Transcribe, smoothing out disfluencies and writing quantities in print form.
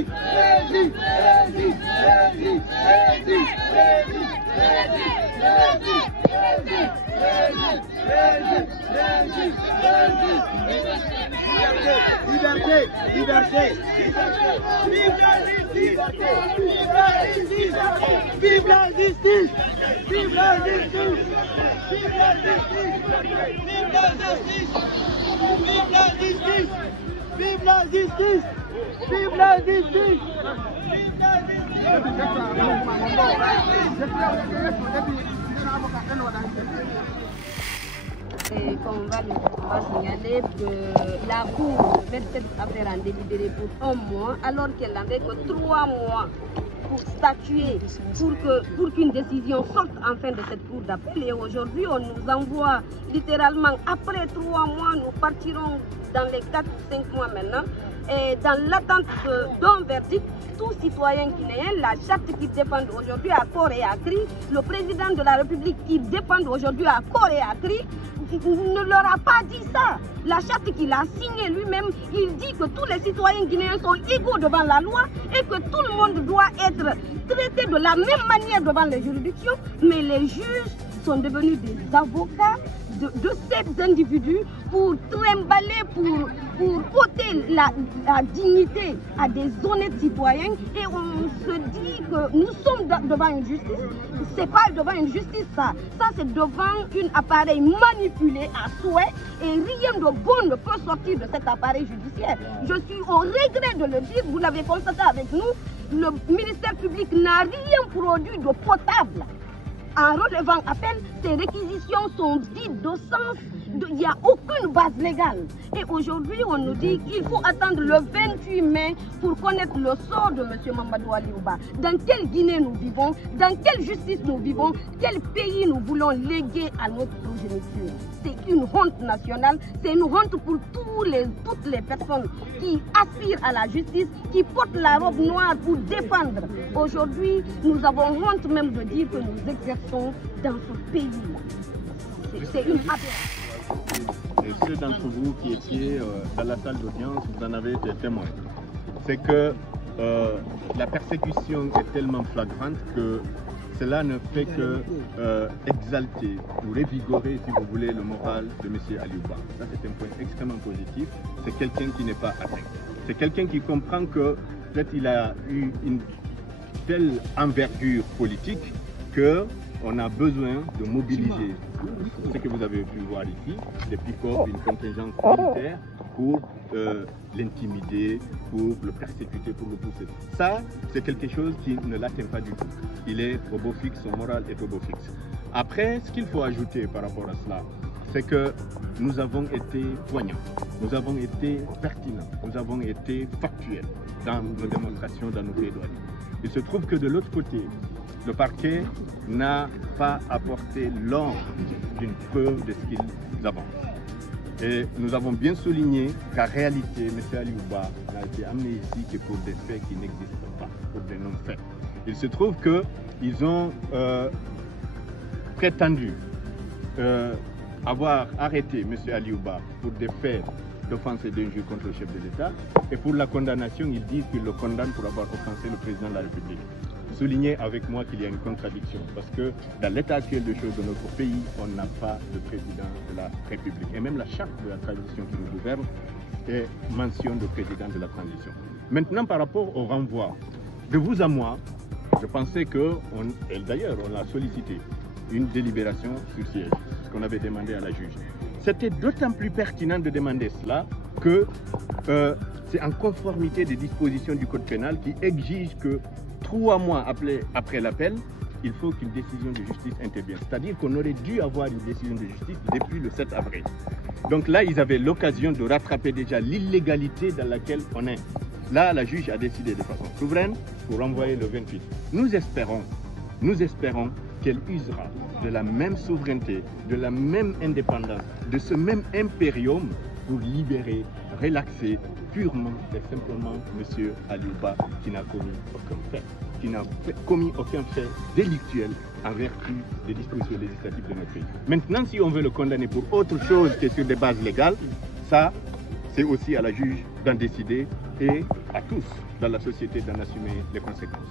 Vive la justice! Vive la justice! Vive la justice! Vive la justice! Vive la justice! Vive la justice! Vive la justice! Vive la Et qu'on va signaler que la Cour met cette affaire en délibéré pour 1 mois, alors qu'elle n'avait que 3 mois pour statuer, pour qu'une décision sorte enfin de cette Cour d'appel. Et aujourd'hui, on nous envoie littéralement, après 3 mois, nous partirons dans les 4 ou 5 mois maintenant. Et dans l'attente d'un verdict, tout citoyen guinéen, la charte qu'ils défendent aujourd'hui à corps et à cri, le président de la République qui défend aujourd'hui à corps et à cri, ne leur a pas dit ça. La charte qu'il a signée lui-même, il dit que tous les citoyens guinéens sont égaux devant la loi et que tout le monde doit être traité de la même manière devant les juridictions, mais les juges sont devenus des avocats de ces individus pour trimballer, pour ôter la dignité à des honnêtes citoyens. Et on se dit que nous sommes devant une justice. C'est pas devant une justice ça. Ça c'est devant un appareil manipulé à souhait et rien de bon ne peut sortir de cet appareil judiciaire. Je suis au regret de le dire, vous l'avez constaté avec nous, le ministère public n'a rien produit de potable. En relevant appel, ces réquisitions sont vides de sens, il n'y a aucune base légale. Et aujourd'hui, on nous dit qu'il faut attendre le 28 mai pour connaître le sort de M. Mamadou Aliouba. Dans quelle Guinée nous vivons, dans quelle justice nous vivons, quel pays nous voulons léguer à notre progéniture. C'est une honte nationale, c'est une honte pour toutes les personnes qui aspirent à la justice, qui portent la robe noire pour défendre. Aujourd'hui, nous avons honte même de dire que nous exerçons dans ce pays-là. C'est une aberration. Et ceux d'entre vous qui étiez dans la salle d'audience, vous en avez été témoins. C'est que la persécution est tellement flagrante que cela ne fait que exalter ou revigorer, si vous voulez, le moral de M. Aliouba. Ça, c'est un point extrêmement positif. C'est quelqu'un qui n'est pas atteint. C'est quelqu'un qui comprend que peut-être il a eu une telle envergure politique qu'on a besoin de mobiliser ce que vous avez pu voir ici, des pick-up, une contingence militaire pour l'intimider, pour le persécuter, pour le pousser. Ça, c'est quelque chose qui ne l'atteint pas du tout. Il est au beau fixe, son moral est au beau fixe. Après, ce qu'il faut ajouter par rapport à cela, c'est que nous avons été poignants, nous avons été pertinents, nous avons été factuels dans nos démonstrations, dans nos plaidoyers. Il se trouve que de l'autre côté, le parquet n'a pas apporté l'ombre d'une preuve de ce qu'ils avancent. Et nous avons bien souligné qu'en réalité, M. Aliouba n'a été amené ici que pour des faits qui n'existent pas, pour des non-faits. Il se trouve qu'ils ont prétendu avoir arrêté M. Aliouba pour des faits d'offense et d'injure contre le chef de l'État. Et pour la condamnation, ils disent qu'ils le condamnent pour avoir offensé le président de la République. Souligner avec moi qu'il y a une contradiction, parce que dans l'état actuel des choses de notre pays, on n'a pas de président de la République. Et même la charte de la transition qui nous gouverne mentionne le président de la transition. Maintenant, par rapport au renvoi, de vous à moi, je pensais que, et d'ailleurs on l'a sollicité, une délibération sur siège, ce qu'on avait demandé à la juge. C'était d'autant plus pertinent de demander cela que c'est en conformité des dispositions du Code pénal qui exigent que 3 mois après l'appel, il faut qu'une décision de justice intervienne. C'est-à-dire qu'on aurait dû avoir une décision de justice depuis le 7 avril. Donc là, ils avaient l'occasion de rattraper déjà l'illégalité dans laquelle on est. Là, la juge a décidé de façon souveraine pour renvoyer le 28. Nous espérons qu'elle usera de la même souveraineté, de la même indépendance, de ce même impérium pour libérer, relaxer purement et simplement M. Aliouba qui n'a commis aucun fait, qui n'a commis aucun fait délictuel en vertu des dispositions législatives de notre pays. Maintenant, si on veut le condamner pour autre chose que sur des bases légales, ça, c'est aussi à la juge d'en décider et à tous dans la société d'en assumer les conséquences.